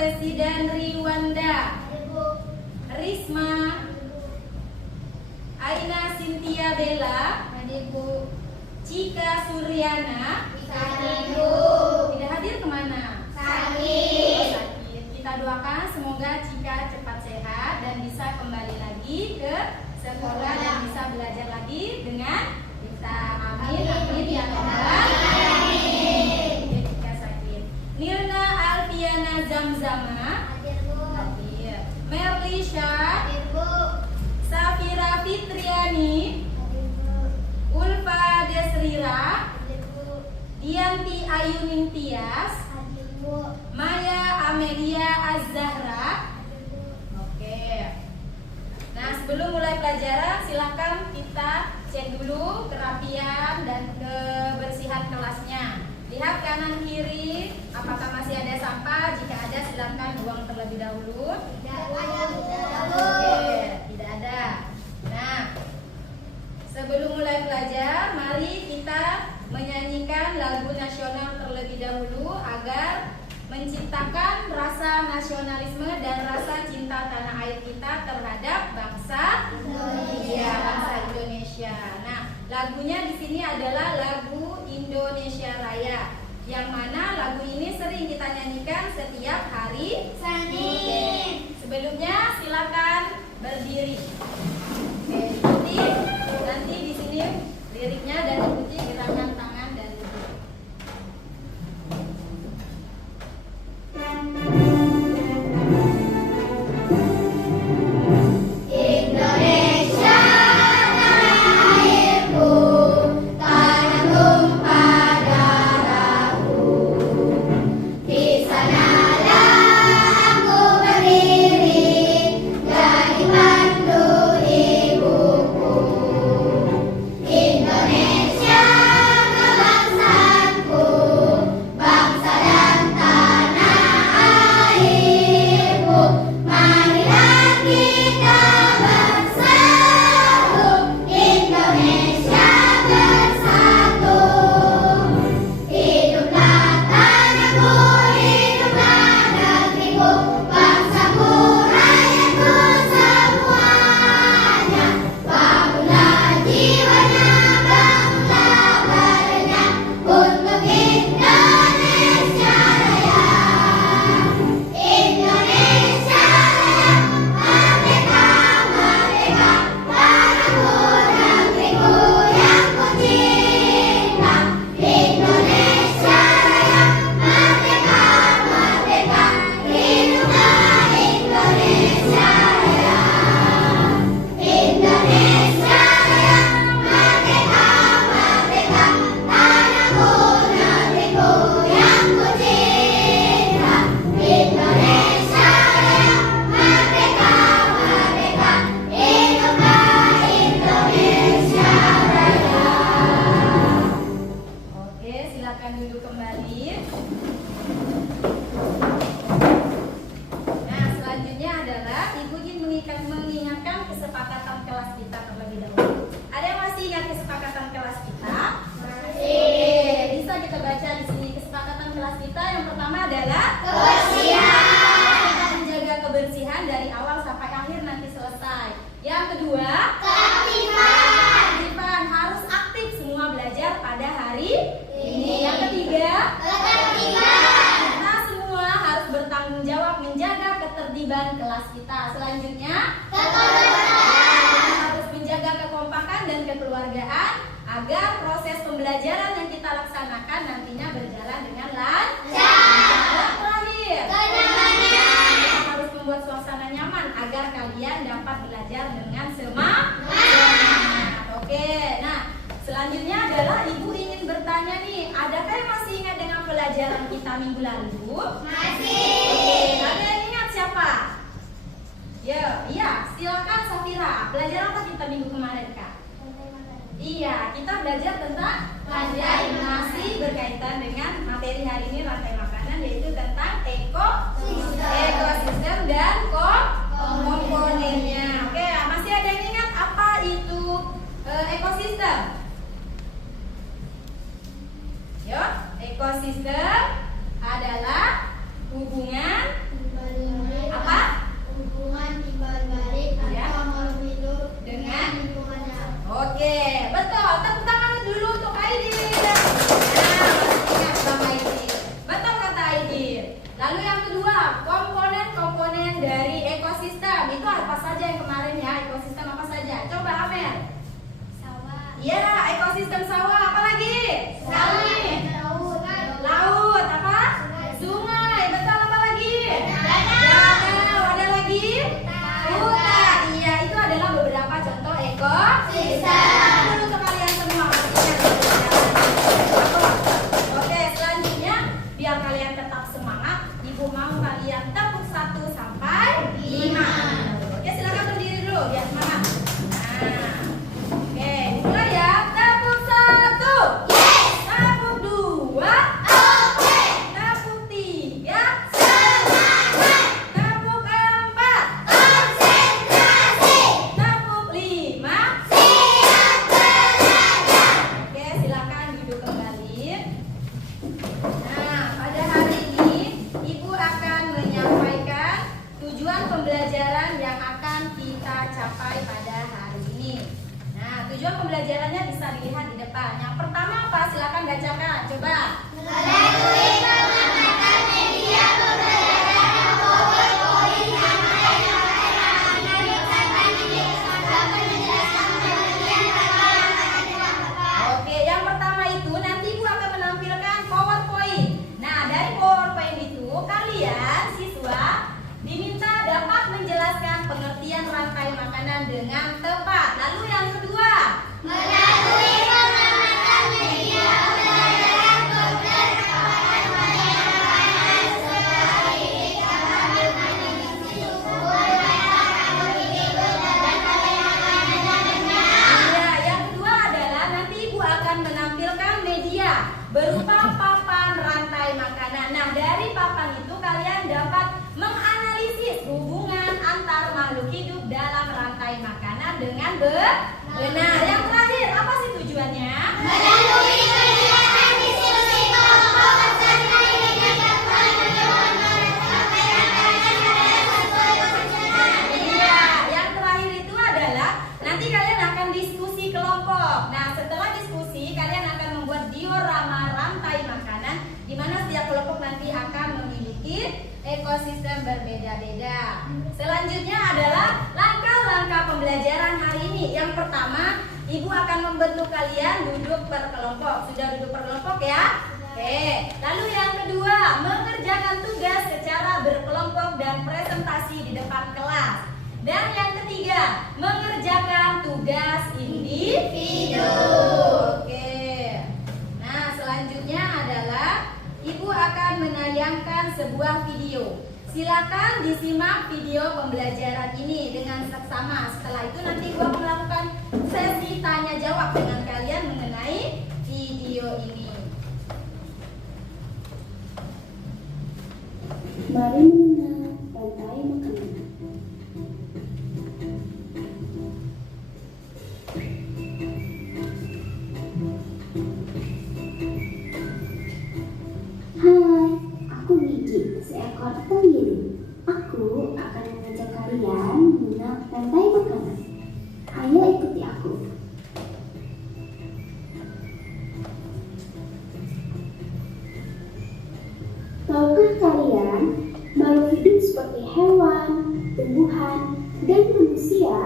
Presiden Riwanda. Risma. Aina Cynthia Bella. Cika Suryana. Tidak hadir kemana? Sakit. Sakit. Kita doakan semoga Cika cepat sehat dan bisa kembali lagi ke sekolah dan bisa belajar lagi dengan kita. Amin. Amin ya Allah. Cika sakit. Nirna Alfiana Zamzama. Hadir. Merlisha. Safira Fitriani. Ulfa Desrira. Dianti Ayuning Tias. Maya Amelia Az-Zahra. Oke. Nah, sebelum mulai pelajaran silakan kita cek dulu kerapian dan kebersihan kelasnya. Lihat kanan kiri apakah masih ada sampah. Jika ada silakan buang terlebih dahulu. Oke, tidak ada. Nah, sebelum mulai belajar, mari kita menyanyikan lagu nasional terlebih dahulu agar menciptakan rasa nasionalisme dan rasa cinta tanah air kita terhadap bangsa Indonesia. Bangsa Indonesia. Nah, lagunya di sini adalah lagu Indonesia Raya, yang mana lagu ini sering kita nyanyikan setiap hari Senin. Sebelumnya silakan berdiri. Oke, ikuti nanti di sini liriknya dan ikuti gerakan tangan dan tubuh. Indonesia tanah airku, tanah tumpah darahku. Di sanalah aku berdiri, jadi pandu ibuku. Indonesia kebangsaanku, bangsa dan tanah airku. Marilah kita bersatu, Indonesia bersatu. Hiduplah tanahku, hiduplah negeriku, bangsaku, rakyatku semuanya. Bangunlah jiwanya, bangunlah badannya untuk Indonesia Raya. Indonesia Raya, merdeka, merdeka, tanahku, negeriku yang ku cinta. Indonesia Raya, merdeka, merdeka, hiduplah Indonesia Raya. Indonesia Raya, merdeka, merdeka, tanahku, negeriku yang ku cinta. Indonesia Raya, merdeka, merdeka, hiduplah Indonesia Raya. Oke, silakan duduk kembali. Nah, selanjutnya adalah Ibu ingin mengingatkan kesepakatan kelas kita terlebih dahulu. Ada yang masih ingat kesepakatan kelas kita? Oke, bisa kita baca di sini kesepakatan kelas kita. Yang pertama adalah Kebersihan. kita menjaga kebersihan dari awal sampai akhir nanti selesai. Yang kedua, Keaktifan. harus aktif semua belajar pada hari ini. Yang ketiga, Ketertiban. kita semua harus bertanggung jawab menjaga ketertiban kelas kita. Selanjutnya, Kekompakan. harus menjaga kekompakan dan kekeluargaan agar proses pembelajaran yang kita laksanakan nantinya berjalan dengan lancar. Dan terakhir, Kenyamanan. kita harus membuat suasana nyaman agar kalian dapat belajar dengan semangat. Oke, nah selanjutnya adalah Ibu ingin bertanya nih, adakah yang masih ingat dengan pelajaran kita minggu lalu? Masih. Ada yang ingat siapa? Ya, iya, silakan Safira. Pelajaran apa kita minggu kemarin, Kak? Iya, kita belajar tentang rantai nasi berkaitan dengan materi hari ini, rantai makanan, yaitu tentang ekosistem dan komponennya. Oke, masih ada yang ingat apa itu ekosistem? Yo, ekosistem adalah hubungan kita capai pada hari ini. Nah, tujuan pembelajarannya bisa dilihat di depan. Yang pertama apa? Silakan bacakan. Coba. Mengetahui pengamatan media pembelajaran yang PowerPoint yang Oke, yang pertama itu nanti Ibu akan menampilkan PowerPoint. Nah, dari PowerPoint itu kalian siswa diminta dapat menjelaskan pengertian rantai makanan dengan tepat. Lalu yang kedua, mengetahui pengamatan media pembelajaran berkepatan pada makanan seperti makanan sumber iya, yang kedua adalah nanti Ibu akan menampilkan media berupa papan rantai makanan. Nah, dari papan itu kalian dapat menganalisis hubungan antar makhluk hidup dalam rantai makanan dengan benar. Yang terakhir, apa sih tujuannya? melalui kegiatan diskusi kelompok serta menegakkan Iya, yang terakhir itu adalah nanti kalian akan diskusi kelompok. Nah, setelah diskusi kalian akan membuat diorama rantai makanan di mana setiap kelompok nanti akan memiliki ekosistem berbeda-beda. Selanjutnya adalah langkah-langkah pembelajaran hari ini. Yang pertama, Ibu akan membentuk kalian duduk per kelompok. Sudah duduk per kelompok ya? Oke. Lalu yang kedua, mengerjakan tugas secara berkelompok dan presentasi di depan kelas. Dan yang ketiga, mengerjakan tugas individu. Oke. Nah, selanjutnya adalah Ibu akan menayangkan sebuah video. Silakan disimak video pembelajaran ini dengan seksama. Setelah itu nanti Ibu akan melakukan sesi tanya jawab dengan kalian mengenai video ini. Mari mengenal rantai makanan. Hai, aku Gigi, seekor pengirim. Aku akan mengajak kalian mengenal rantai makanan. Ayo ikuti aku. Tahukah kalian, makhluk hidup seperti hewan, tumbuhan, dan manusia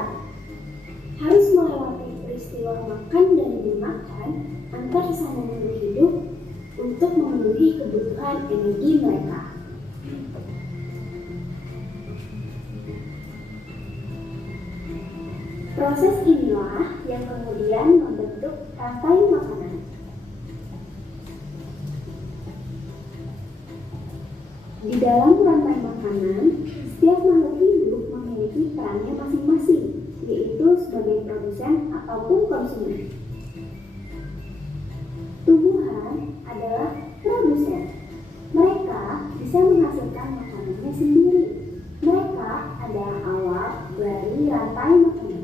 harus melewati peristiwa makan dan memakan antar sesama makhluk hidup untuk memenuhi kebutuhan energi mereka. Proses inilah yang kemudian membentuk rantai makanan. Di dalam rantai makanan, setiap makhluk hidup memiliki perannya masing-masing, yaitu sebagai produsen ataupun konsumen. Tumbuhan adalah produsen. Mereka bisa menghasilkan makanannya sendiri. Mereka adalah awal dari rantai makanan.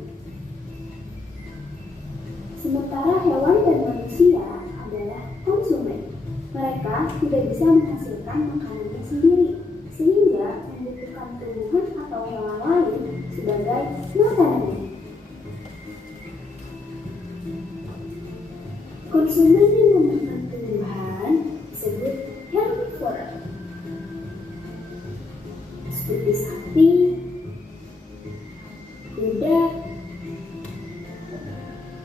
Sementara hewan dan manusia adalah konsumen. Mereka tidak bisa menghasilkan makanannya sendiri, sehingga membutuhkan tumbuhan atau hewan lain sebagai makanannya. Konsumen yang memakan tumbuhan disebut herbivora, seperti sapi, kuda,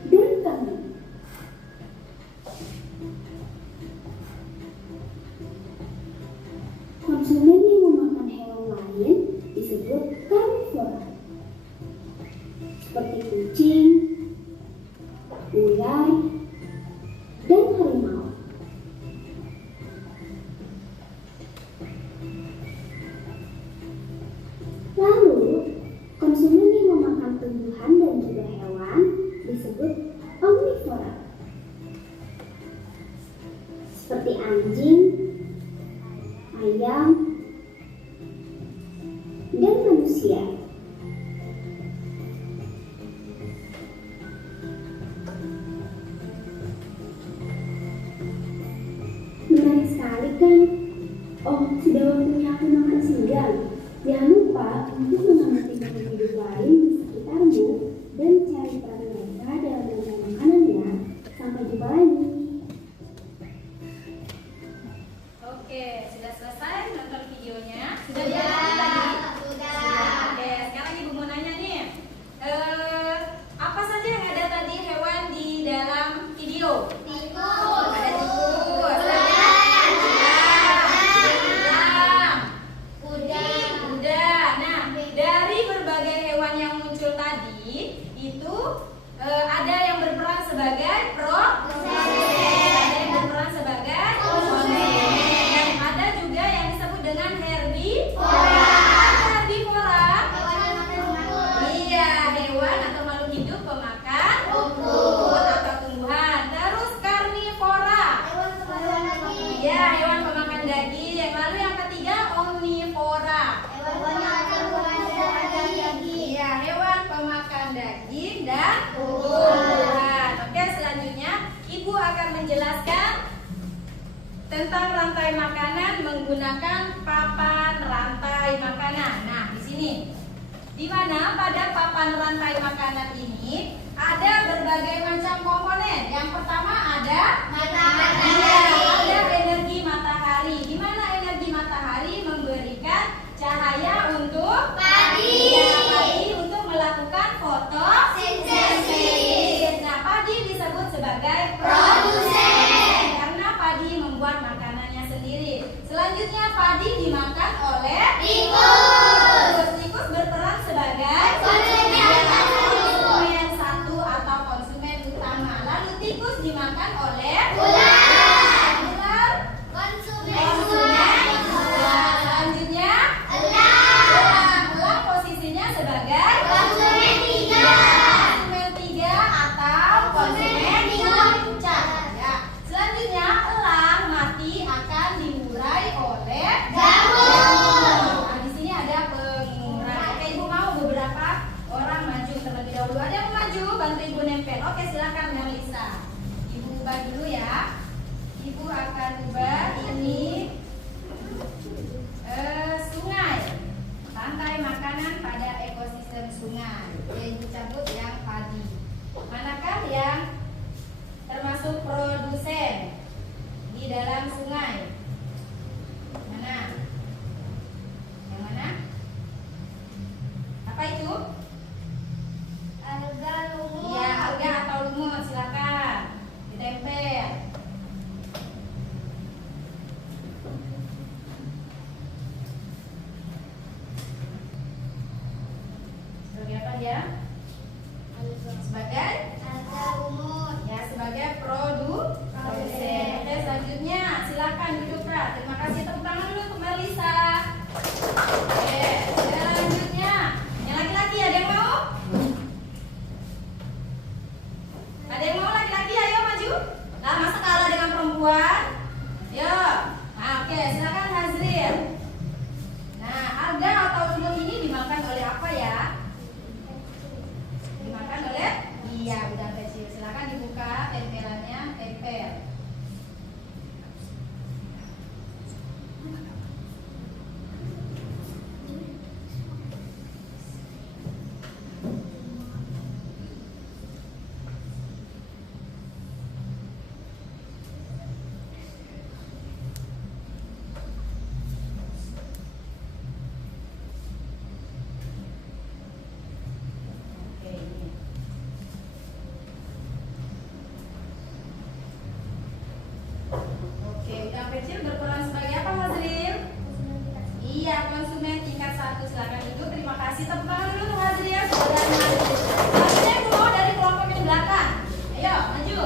dan kambing. Konsumen yang memakan hewan lain disebut karnivora, seperti kucing, ular, dan harimau. Lalu, konsumen yang memakan tumbuhan dan juga hewan disebut omnivora, seperti anjing, ayam, dan manusia. Menarik sekali kan? Oh, sudah waktunya aku makan siang. Jangan lupa untuk mengamati makhluk hidup lain di sekitar itu ada yang berperan sebagai ada yang berperan sebagai dan ada juga yang disebut dengan herbivora. Iya, hewan atau makhluk hidup pemakan rumput atau tumbuhan. Terus karnivora. Iya, hewan pemakan daging. Lalu yang ketiga omnivora. Iya, hewan pemakan daging dan tumbuhan. Oke, selanjutnya Ibu akan menjelaskan tentang rantai makanan menggunakan papan rantai makanan. Nah, di sini, di mana pada papan rantai makanan ini ada berbagai macam komponen. Yang pertama ada ada energi matahari. Di mana energi matahari memberikan cahaya untuk padi untuk melakukan fotosintesis. Nah, padi disebut sebagai produsen karena padi membuat makanannya sendiri. Selanjutnya padi dimakan oleh tikus. Tikus berperan sebagai konsumen satu atau konsumen utama. Lalu tikus dimakan oleh ular konsumen kedua. Selanjutnya elang posisinya sebagai konsumen tiga atau konsumen puncak. Ya. Selanjutnya elang mati akan diurai oleh jamur. Nah, di sini ada pengurai. Oke, Ibu mau beberapa orang maju terlebih dahulu. Ada yang maju, bantu Ibu nempel. Oke, silakan Yang Lisa. Ibu ubah dulu ya. Ibu akan ubah ini sungai. Rantai makanan pada ekosistem sungai. Ya, Ibu cabut yang padi. Manakah yang termasuk produsen di dalam sungai? Mana? Yang mana? Apa itu? Iya, alga atau lumut, silakan ditempel. Sebagai apa dia? Sebagai ya, sebagai produsen. Oke, selanjutnya silakan duduk, Kak. Terima kasih, tepuk tangan dulu untuk Mbak Lisa. Oke, selanjutnya yang laki-laki ada yang mau? Ada yang mau laki-laki? Ayo maju. Nah, masa kalah dengan perempuan? Yo. Nah, oke, silakan Hazril. Nah, alga atau lumut ini dimakan oleh apa ya? Dimakan oleh udang kecil. Silakan dibuka tempelannya, tempel. Oke, ini. Oke, udang kecil berperan sebagai apa, Hazril? Iya, konsumen tingkat 1. Silakan Ibu. Terima kasih. Tepuk tangan dulu untuk Hazril. Selanjutnya Ibu mau dari kelompok yang belakang. Ayo, maju.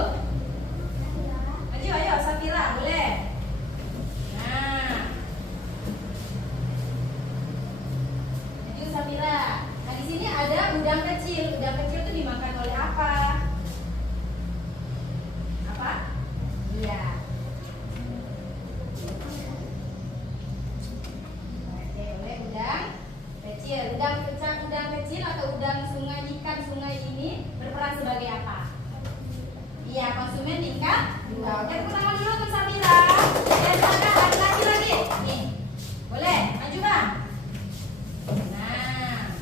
Maju, ayo, Safira, boleh. Nah, maju Safira. Nah, di sini ada udang kecil. Udang kecil itu dimakan oleh apa? Apa? Iya. Oke, oleh udang kecil. Udang kecil atau udang sungai, ikan sungai ini berperan sebagai apa? Iya, konsumen tingkat 2. Oke, tepuk tangan dulu untuk Samira. Ya, silakan laki-laki lagi. Nih, boleh maju Bang. Nah,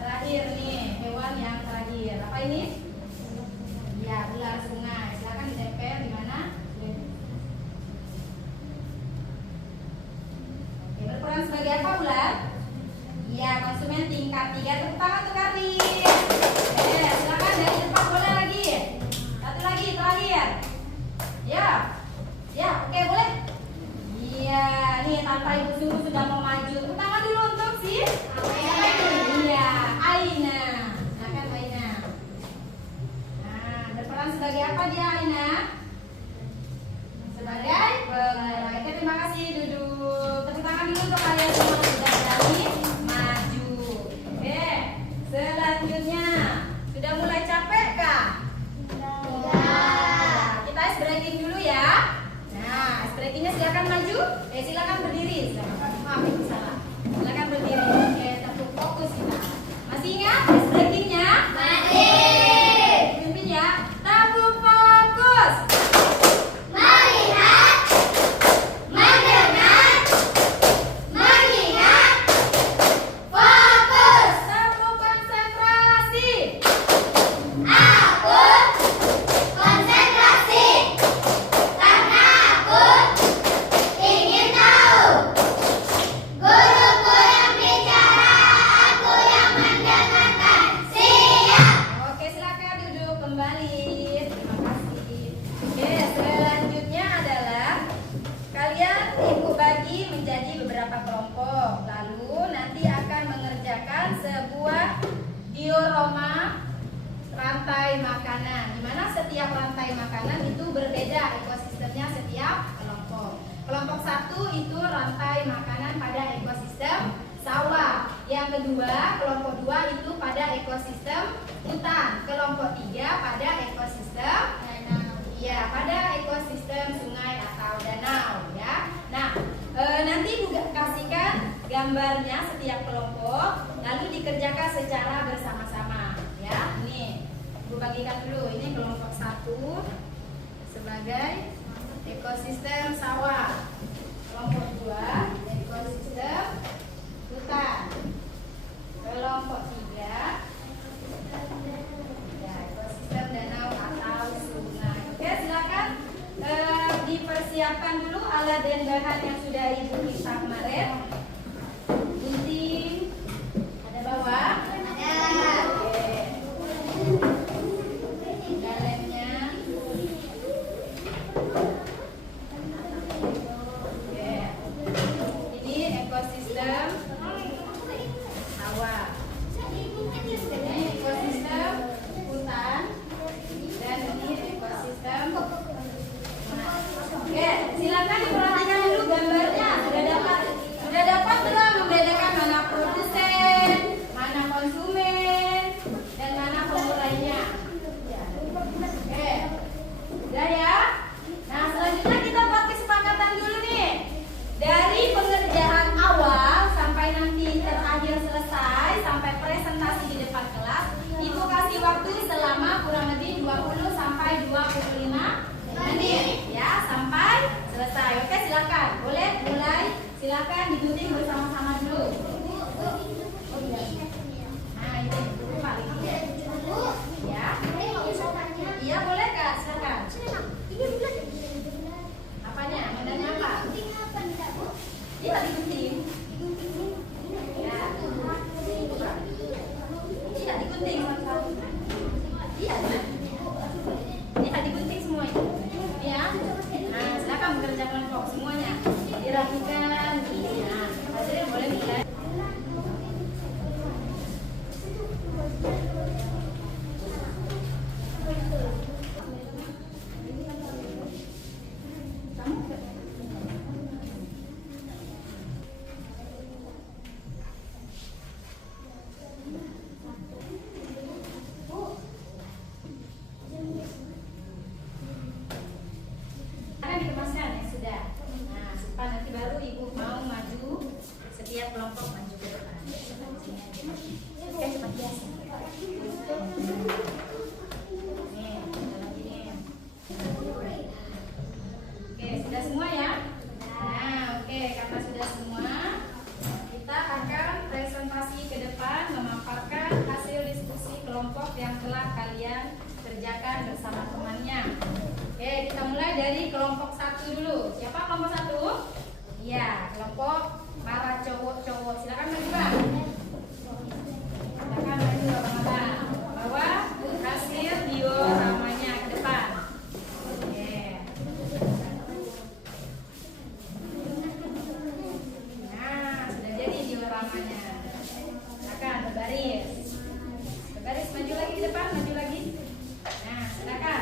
terakhir nih hewan yang terakhir. Apa ini? Iya, ular sungai. Silakan ditempel di mana? Oke, berperan sebagai apa ular? Iya, konsumen tingkat 3. Tepuk tangan untuk Karin. Silakan dari depan, boleh lagi. Satu lagi terakhir. Ya. Ya, oke, boleh. Iya, nih tanpa Ibu suruh sudah mau maju. Tepuk tangan dulu untuk si Iya, Aina. Silakan Aina. dia Aina? Sebagai pemulai. Oke, terima kasih. Duduk. Tepuk tangan dulu untuk kalian semua yang sudah berani maju. Oke, selanjutnya sudah mulai capek kah? Kita ice breaking dulu ya. Nah, ice breakingnya silakan maju. Silakan berdiri. Maaf, itu salah. Silakan berdiri. Oke, tetap fokus kita. Masih ingat ice breakingnya? Pimpin ya. Tabung fokus. Melihat, mendengar, mengingat, fokus. Tabung konsentrasi. Aku konsentrasi karena aku ingin tahu. Guruku yang bicara, aku yang mendengarkan. Siap. Oke, silakan duduk kembali. Terima kasih. Oke, selanjutnya adalah kalian ibu bagi menjadi beberapa kelompok. Lalu nanti akan mengerjakan sebuah diorama rantai makanan, di mana setiap rantai makanan itu berbeda ekosistemnya setiap kelompok. Kelompok 1 itu rantai makanan pada ekosistem sawah. Yang kedua, kelompok 2 itu pada ekosistem hutan. Kelompok 3 pada ekosistem pada ekosistem sungai atau danau ya. Nah, nanti juga kasihkan gambarnya setiap kelompok, lalu dikerjakan secara bersama-sama ya. Ini Ibu bagikan dulu. Ini kelompok 1 sebagai ekosistem sawah. Kelompok 2 ekosistem hutan. Kelompok 3 ya, ekosistem danau atau sungai. Oke, silakan dipersiapkan dulu alat dan bahan yang sudah Ibu minta kemarin. Gunting ada bawa? Ada. Oke. Kalemnya. Oke. Ini ekosistem sawah. Ini ekosistem hutan dan ini ekosistem. Oke, silakan diperhatikan dulu gambarnya. Sudah dapat belum membedakan mana produsen, mana konsumen, dan mana pemulainya? Oke, sudah ya. Nah, selanjutnya kita buat kesepakatan dulu nih. Dari pengerjaan awal sampai nanti terakhir selesai, sampai presentasi di depan kelas, Ibu kasih waktu selama kurang lebih 20 sampai 25 menit ya, sampai selesai. Oke, silakan. Boleh mulai. Silakan digunting bersama-sama dulu. Oh, iya. Nah, ini dulu paling ya. Iya, boleh Kak, silakan. Apanya? Modalnya apa? Iya, digunting. Ya. Iya, digunting. Iya, iya, digunting semuanya. Ya. Nah, silakan bekerja kelompok semuanya. Dirapikan. Nah, hasilnya boleh mulai. Akan dikemaskan ya sudah. Nah, simpan nanti baru Ibu mau maju, setiap kelompok maju ke depan. Oke, cepat biasa. Nih, ada lagi nih. Oke, sudah semua ya? Nah, oke, karena sudah semua, kita akan presentasi ke depan memaparkan hasil diskusi kelompok yang telah kalian kerjakan bersama temannya. Oke, kita mulai dari kelompok 1 dulu. Siapa kelompok 1? Iya, kelompok para cowok-cowok. Silakan maju Bang. Silakan maju Abang-abang. Bawa hasil dioramanya ke depan. Oke. Nah, sudah jadi dioramanya. Silakan berbaris. Berbaris, maju lagi ke depan, maju lagi. Nah, silakan.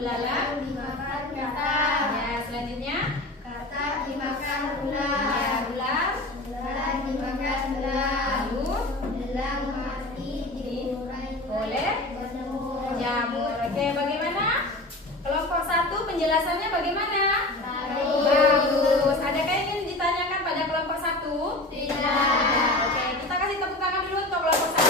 belalang dimakan kata. ya. Selanjutnya Kata dimakan ular. ya, ular Ular dimakan belang. lalu Belang mati diurai oleh jamur. jamur. Oke, bagaimana kelompok 1 penjelasannya bagaimana? Bagus. Adakah yang ingin ditanyakan pada kelompok 1? Tidak. Oke, kita kasih tepuk tangan dulu untuk kelompok 1.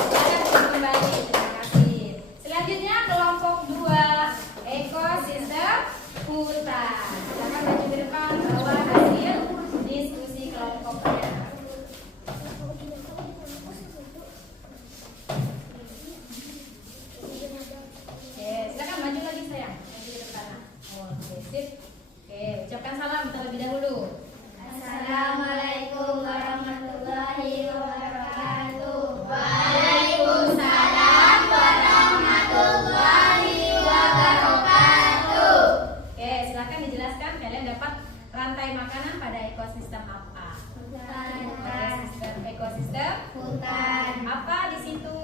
Silakan duduk kembali. Terima kasih. Selanjutnya kelompok 2 ekosistem hutan. Silakan maju ke depan bawa hasil diskusi kelompoknya. Oke, silakan maju lagi sayang. Maju ke depan. Oke, sip. Oke, ucapkan salam terlebih dahulu. Assalamualaikum warahmatullahi wabarakatuh. Waalaikumsalam warahmatullahi wabarakatuh. Oke, silakan dijelaskan kalian dapat rantai makanan pada ekosistem apa? Ekosistem Hutan. apa di situ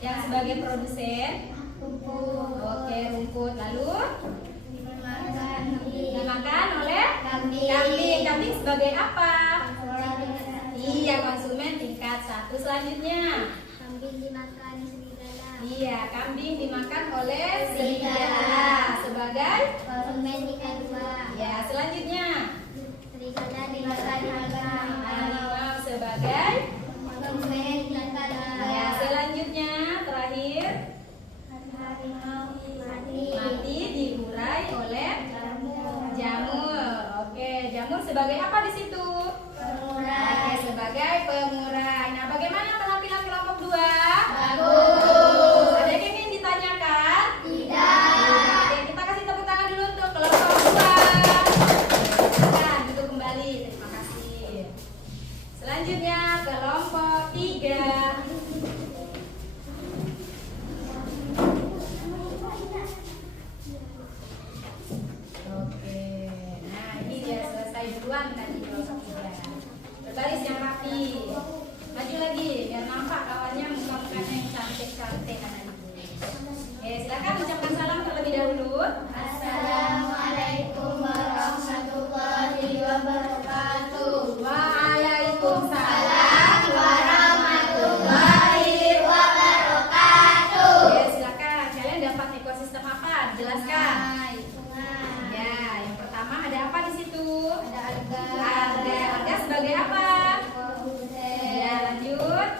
yang sebagai produsen? Rumput. Oke, rumput. Lalu dimakan oleh Kambing. Kambing sebagai apa? Kambing. Iya, konsumen tingkat 1. Selanjutnya, Kambing dimakan serigala. iya, kambing dimakan oleh Serigala. serigala sebagai Konsumen tingkat 2. ya. Selanjutnya, Serigala dimakan harimau. harimau sebagai Konsumen tingkat 3. ya. Selanjutnya, terakhir, Harimau mati. mati diurai oleh Jamur. jamur. Oke, jamur sebagai apa di situ? Oke, sebagai pengurai. Nah, bagaimana penampilan kelompok 2? Bagus. Ada yang ingin ditanyakan? Tidak. Oke, kita kasih tepuk tangan dulu untuk kelompok 2. Silakan duduk kembali. Terima kasih. Selanjutnya kelompok 3. Oke. Nah, ini dia selesai duluan tadi kelompok 3. Berbaris yang rapi. Maju lagi biar nampak kawannya muka-mukanya yang cantik-cantik anak ibu. Oke, silakan ucapkan salam terlebih dahulu. Assalamualaikum warahmatullahi wabarakatuh. Waalaikumsalam warahmatullahi wabarakatuh. Oke, silakan. Kalian dapat ekosistem apa? Jelaskan. Sungai. Ya, yang pertama ada apa di situ? Ada alga. Alga sebagai apa? Ya, lanjut.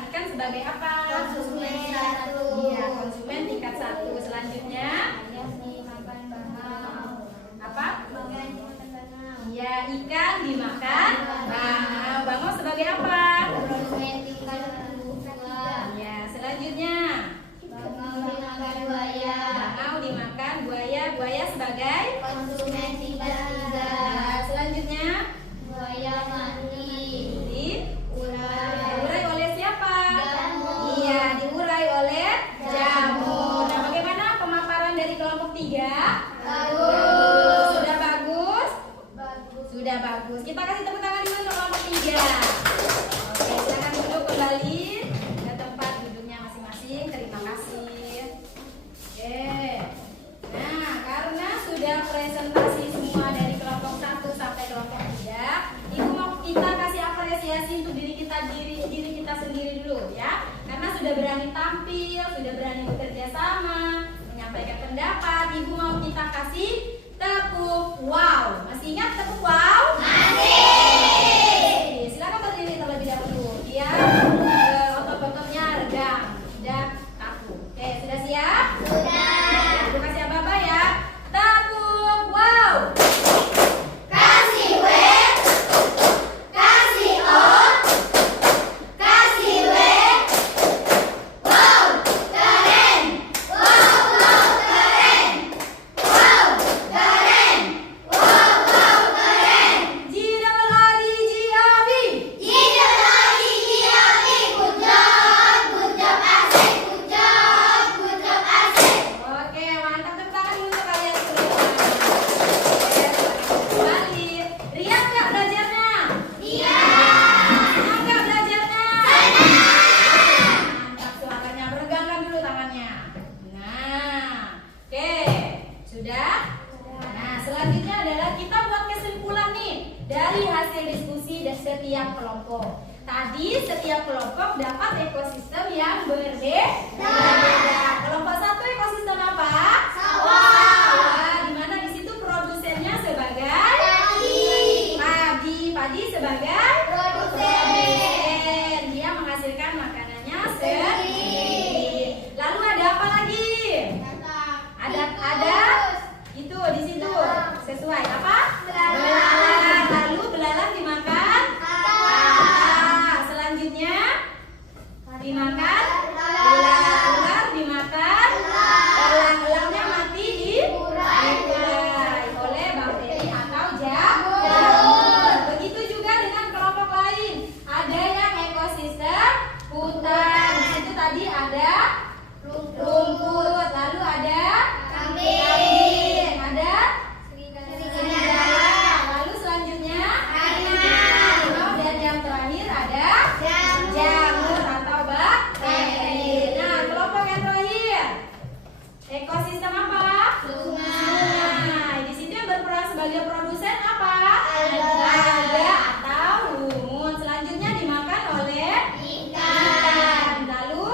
Ikan sebagai apa? Konsumen 1. Iya, konsumen tingkat 1. Selanjutnya Dimakan bangau. apa? Bagian dimakan bangau. Iya, ikan dimakan bangau. Bangau sebagai apa? Konsumen tingkat 2. Iya, selanjutnya Bangau dimakan buaya. bangau dimakan buaya. Buaya sebagai Konsumen tingkat 3. selanjutnya Buaya mati. diurai Urai. oleh siapa? Jamur. Iya, diurai oleh jamur. Nah, bagaimana pemaparan dari kelompok 3? Bagus. Sudah bagus? Bagus. Sudah bagus. Kita kasih tepuk tangan dulu untuk kelompok 3. Oke, silakan duduk kembali ke tempat duduknya masing-masing. Terima kasih. Oke. Nah, karena sudah presentasi semua dari kelompok 1 sampai kelompok 3, Ibu mau kita kasih apresiasi untuk diri kita sendiri dulu ya. Karena sudah berani tampil, sudah berani bekerja sama, menyampaikan pendapat. Ibu mau kita kasih tepuk wow. Masih ingat tepuk wow? Masih. Silakan berdiri terlebih dahulu. Biar otot-ototnya redam, tidak kaku. Oke, sudah siap? Sudah. Ibu kasih apa-apa ya. Tepuk wow. Kasih W. Kasih O. Kasih W. Wow, keren. Wow, wow, keren. Wow, keren. Wow, wow, keren. Jidal lari jiabi. Jidal lagi, good job, berbeda. Kelompok 1 ekosistem apa? Sawah. Di mana di situ produsennya sebagai Padi. padi sebagai Produsen. Dia menghasilkan makanannya sendiri. Lalu ada apa lagi? Ada itu di situ sesuai apa? Belalang. Lalu belalang dimakan. Selanjutnya dimakan ular dimakan elang-elangnya mati diurai oleh bakteri atau jamur. Begitu juga dengan kelompok lain. Ada yang ekosistem hutan. Di situ tadi ada rumput, lalu ada kambing, ada serigala, lalu selanjutnya harimau, dan yang terakhir ada jamur atau bakteri. Nah, kelompok yang terakhir ekosistem apa? Sungai. Di situ yang berperan sebagai produsen apa? Alga atau lumut. Selanjutnya dimakan oleh ikan. Lalu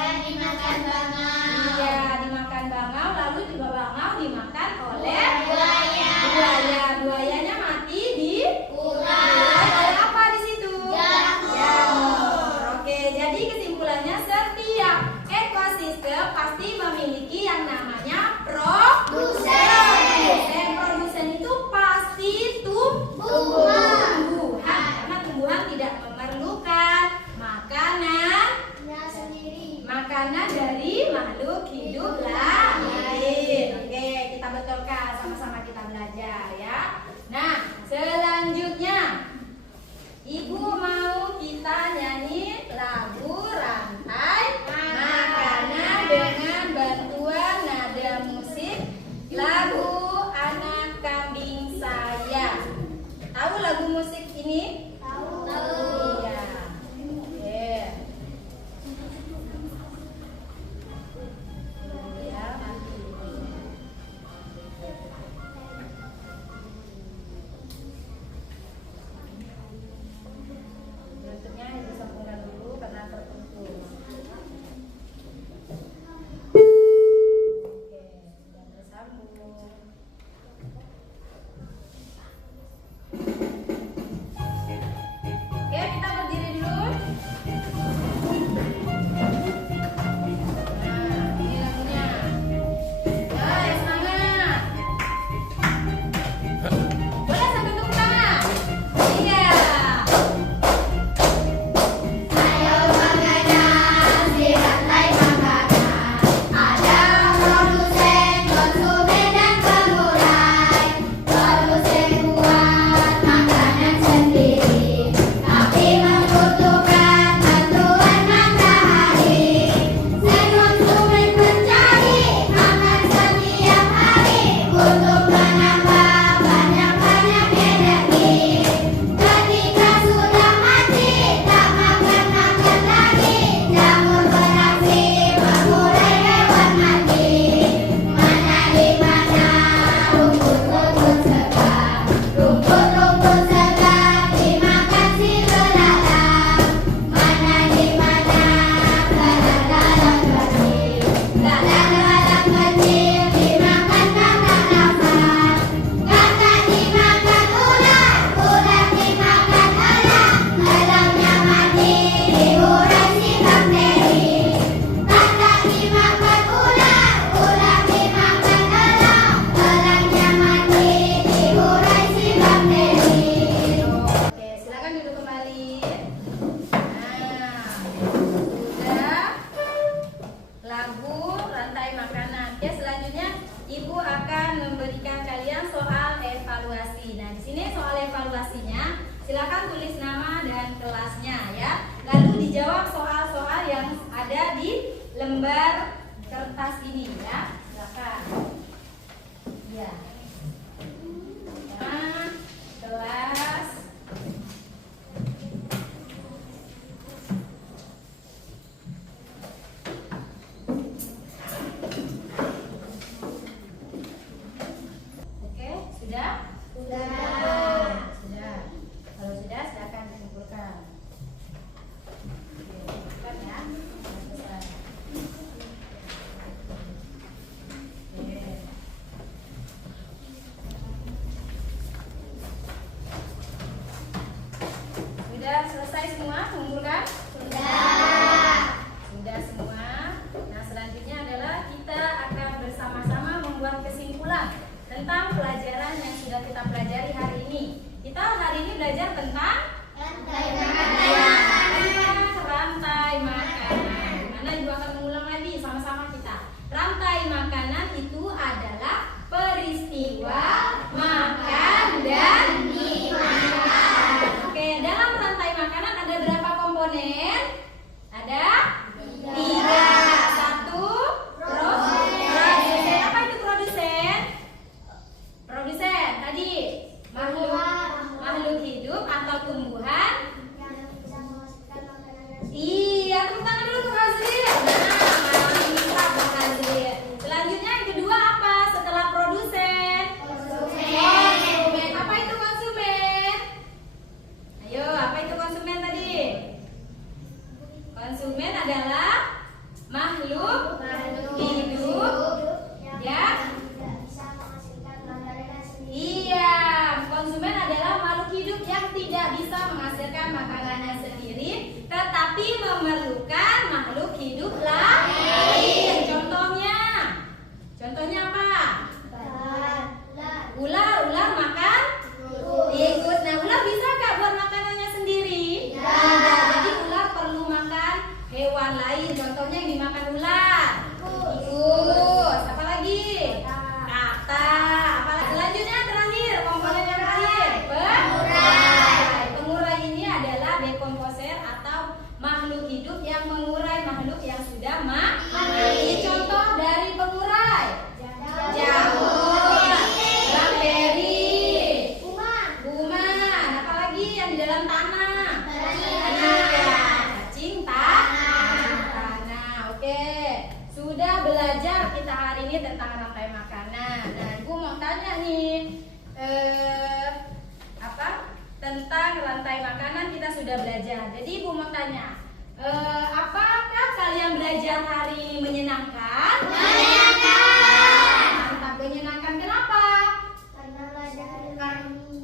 dimakan bangau. iya dimakan bangau. Lalu di bangau dimakan oleh Buaya. Buayanya mati di Urai. oleh apa di situ? Jamur. Oke, jadi kesimpulannya setiap ekosistem pasti memiliki yang namanya Produsen. Produsen itu pasti Tumbuhan. Karena tumbuhan tidak memerlukan makanan dari makhluk hidup lain. Oke, kita betulkan, sama-sama kita belajar ya. Nah, selanjutnya Ibu mau kita nyanyi lagu rantai makanan dengan bantuan nada musik lagu Anak Kambing Saya. Tahu lagu musik ini? Iya. Oke. Ya, mati. Bentuknya Ibu sambungkan dulu karena terputus. Oke, sudah tersambung. Oke, kita berdiri dulu. Nah, ini lagunya. Ya, semangat. Boleh sambil tepuk tangan. Iya. Ayo makanan di rantai makanan. Ada produsen, konsumen dan pengurai. Produsen buat makanan sendiri, tapi membutuhkan bantuan matahari. Konsumen mencari makan setiap hari untuk menambah banyak-banyak energi. Ketika sudah mati, tak makan lagi. Jamur beraksi mengurai hewan mati. Mana di mana rumput-rumput segar, rumput-rumput segar dimakan si belalang. Mana di mana belalang kecil, belalang kecil dimakan kakak rapat. Kakak dimakan ular, ular dimakan elang, elangnya mati diurai si bakteri. Kakak dimakan ular, ular dimakan elang, elangnya mati diurai si bakteri. Oke, silakan duduk kembali. Nah, sudah lagu rantai makanan. Oke, selanjutnya Ibu akan memberikan kalian soal evaluasi. Nah, di sini soal evaluasinya, silakan tulis nama dan kelasnya ya. Lalu dijawab soal-soal yang ada di lembar kertas ini ya. Silakan. Ya. Nama, kelas, oke, sudah? Sudah. Kalau sudah, silakan dikumpulkan. Oke, kumpulkan ya. hewan lain. Contohnya yang dimakan ular. Tikus. Apa lagi? Kata. Apa lagi? Selanjutnya terakhir, komponen yang terakhir. Pengurai. Pengurai ini adalah dekomposer atau makhluk hidup yang mengurai makhluk yang sudah mati. Contoh dari pengurai: jamur, bakteri, kuman. Apa lagi yang di dalam tanah? Cacing tanah. Oke, sudah belajar kita hari ini tentang rantai makanan. Nah, Ibu mau tanya nih, tentang rantai makanan kita sudah belajar. Jadi Ibu mau tanya, apakah kalian belajar hari ini menyenangkan? Mantap, menyenangkan. Kenapa?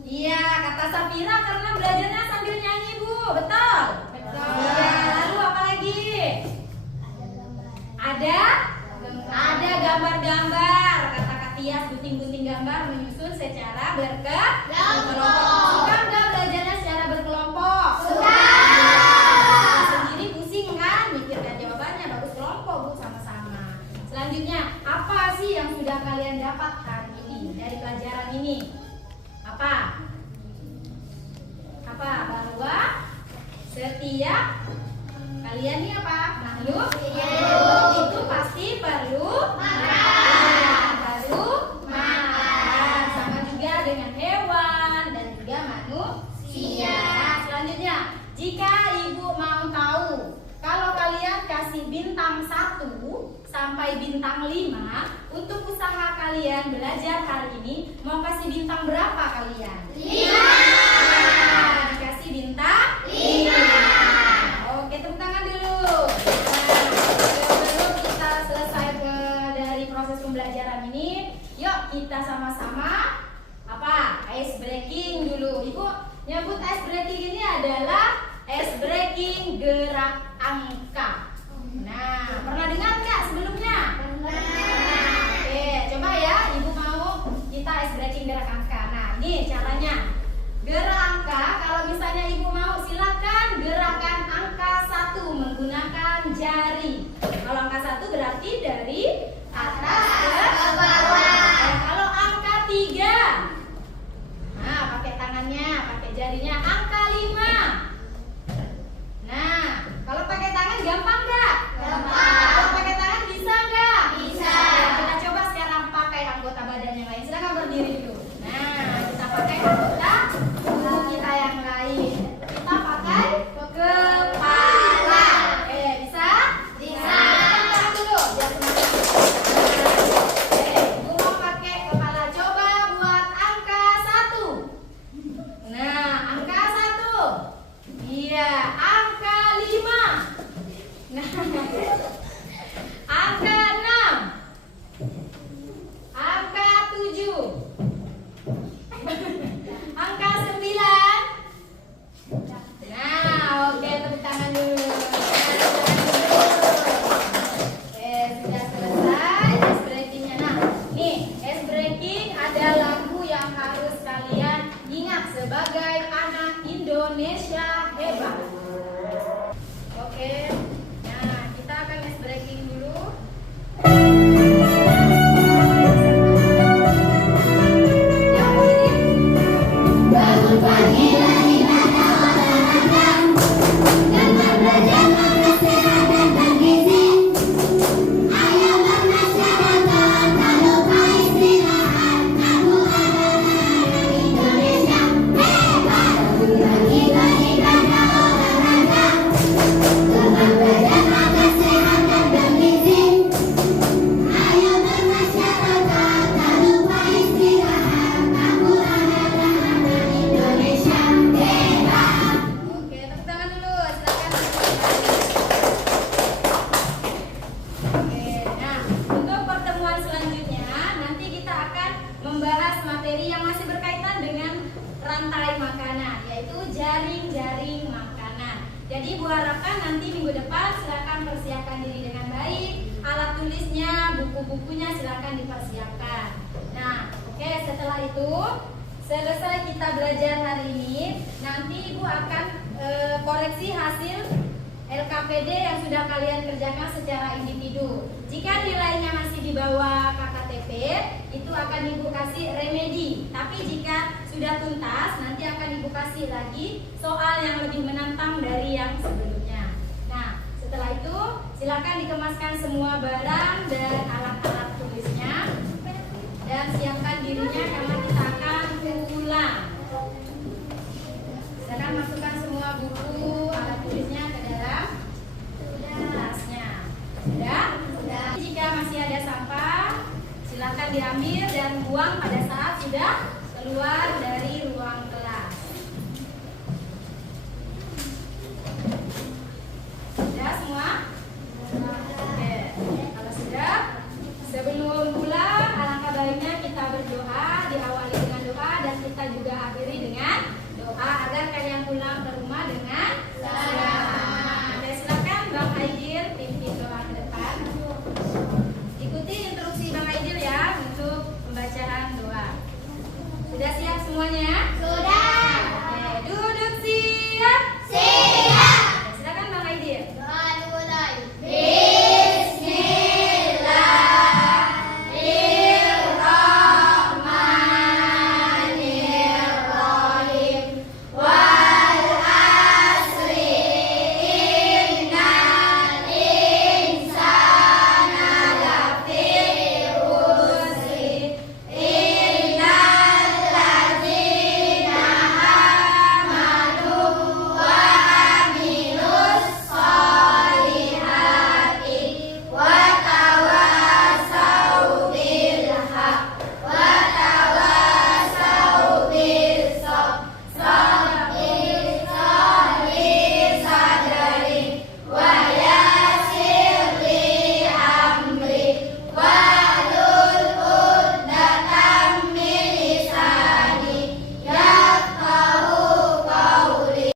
Iya, kata Safira karena belajarnya sambil nyanyi, Bu. Betul? Iya, lalu apa lagi? Ada gambar-gambar. Kata Kak Tias, gunting-gunting gambar menyusun secara berkelompok. Suka nggak belajarnya secara berkelompok? Suka. Sendiri pusing kan? Mikirkan jawabannya. Bagus kelompok, Bu, sama-sama. Selanjutnya, apa sih yang sudah kalian dapat hari ini dari pelajaran ini? Apa? Bahwa setiap kalian ini apa? Makhluk itu pasti perlu makan. Sama juga dengan hewan dan juga manusia. Selanjutnya, jika Ibu mau tahu, kalau kalian kasih bintang 1 sampai bintang 5 untuk usaha kalian belajar hari ini, mau kasih bintang berapa kalian? 5. Dikasih bintang 5. Oke, tepuk tangan dulu. Sebelum kita selesai dari proses pembelajaran ini, yuk kita sama-sama ice breaking dulu. Ibu nyebut ice breaking ini adalah ice breaking gerak angka. Nah, pernah dengar nggak sebelumnya? Pernah. Oke, coba ya, Ibu mau kita ice breaking gerak angka. Nah, ini caranya. Gerak angka, kalau misalnya Ibu mau, silakan gerakan angka 1 menggunakan jari. Kalau angka 1 berarti dari atas ke bawah. Kalau angka 3, nah pakai tangannya, pakai jarinya. Angka 5. Nah, kalau pakai tangan gampang nggak? Gampang. Kalau pakai tangan bisa nggak? Bisa. Kita coba sekarang pakai anggota badan yang lain. Silakan berdiri dulu. Nah, kita pakai anggota tubuh kita yang lain. Kita pakai kepala. Bisa? Bisa. Kita dulu. Biar semangat. Ibu mau pakai kepala. Coba buat angka 1. Nah, angka 1. Iya, angka 5. Nah, angka 6. Angka 7. Angka 9. Nah, oke, tepuk tangan dulu. Oke, sudah selesai ice breakingnya. Nah, nih, ice breaking ada lagu yang harus kalian ingat sebagai anak Indonesia hebat. Oke, nah kita akan ice breaking dulu. Yang berdiri. Bangun pagi lari pada olahraga dan berbelajar makan sehat dan bergizi. Ayo bermasyarakat, tak lupa istirahat. Aku adalah anak Indonesia hebat. Pagi lari pada olahraga dan berbelajar makan sehat dan bergizi. Ayo bermasyarakat, tak lupa istirahat. Aku adalah anak Indonesia hebat. Oke, tepuk tangan dulu. Silakan. Oke, nah untuk pertemuan selanjutnya nanti kita akan membahas materi yang masih berkaitan dengan rantai makanan, yaitu jaring-jaring makanan. Jadi Ibu harapkan nanti minggu depan silakan persiapkan diri dengan baik. Alat tulisnya, buku-bukunya silakan dipersiapkan. Nah, oke, setelah itu selesai kita belajar hari ini, nanti Ibu akan koreksi hasil LKPD yang sudah kalian kerjakan secara individu. Jika nilainya masih di bawah KKTP, itu akan Ibu kasih remedi. Tapi jika sudah tuntas, nanti akan Ibu kasih lagi soal yang lebih menantang dari yang sebelumnya. Nah, setelah itu silakan dikemaskan semua barang dan alat-alat tulisnya dan siapkan dirinya karena kita akan ulang. Silakan masukkan semua buku, alat tulisnya ke dalam tasnya. Sudah? Jika masih ada sampah, silakan diambil dan buang pada saat sudah keluar dari rumah.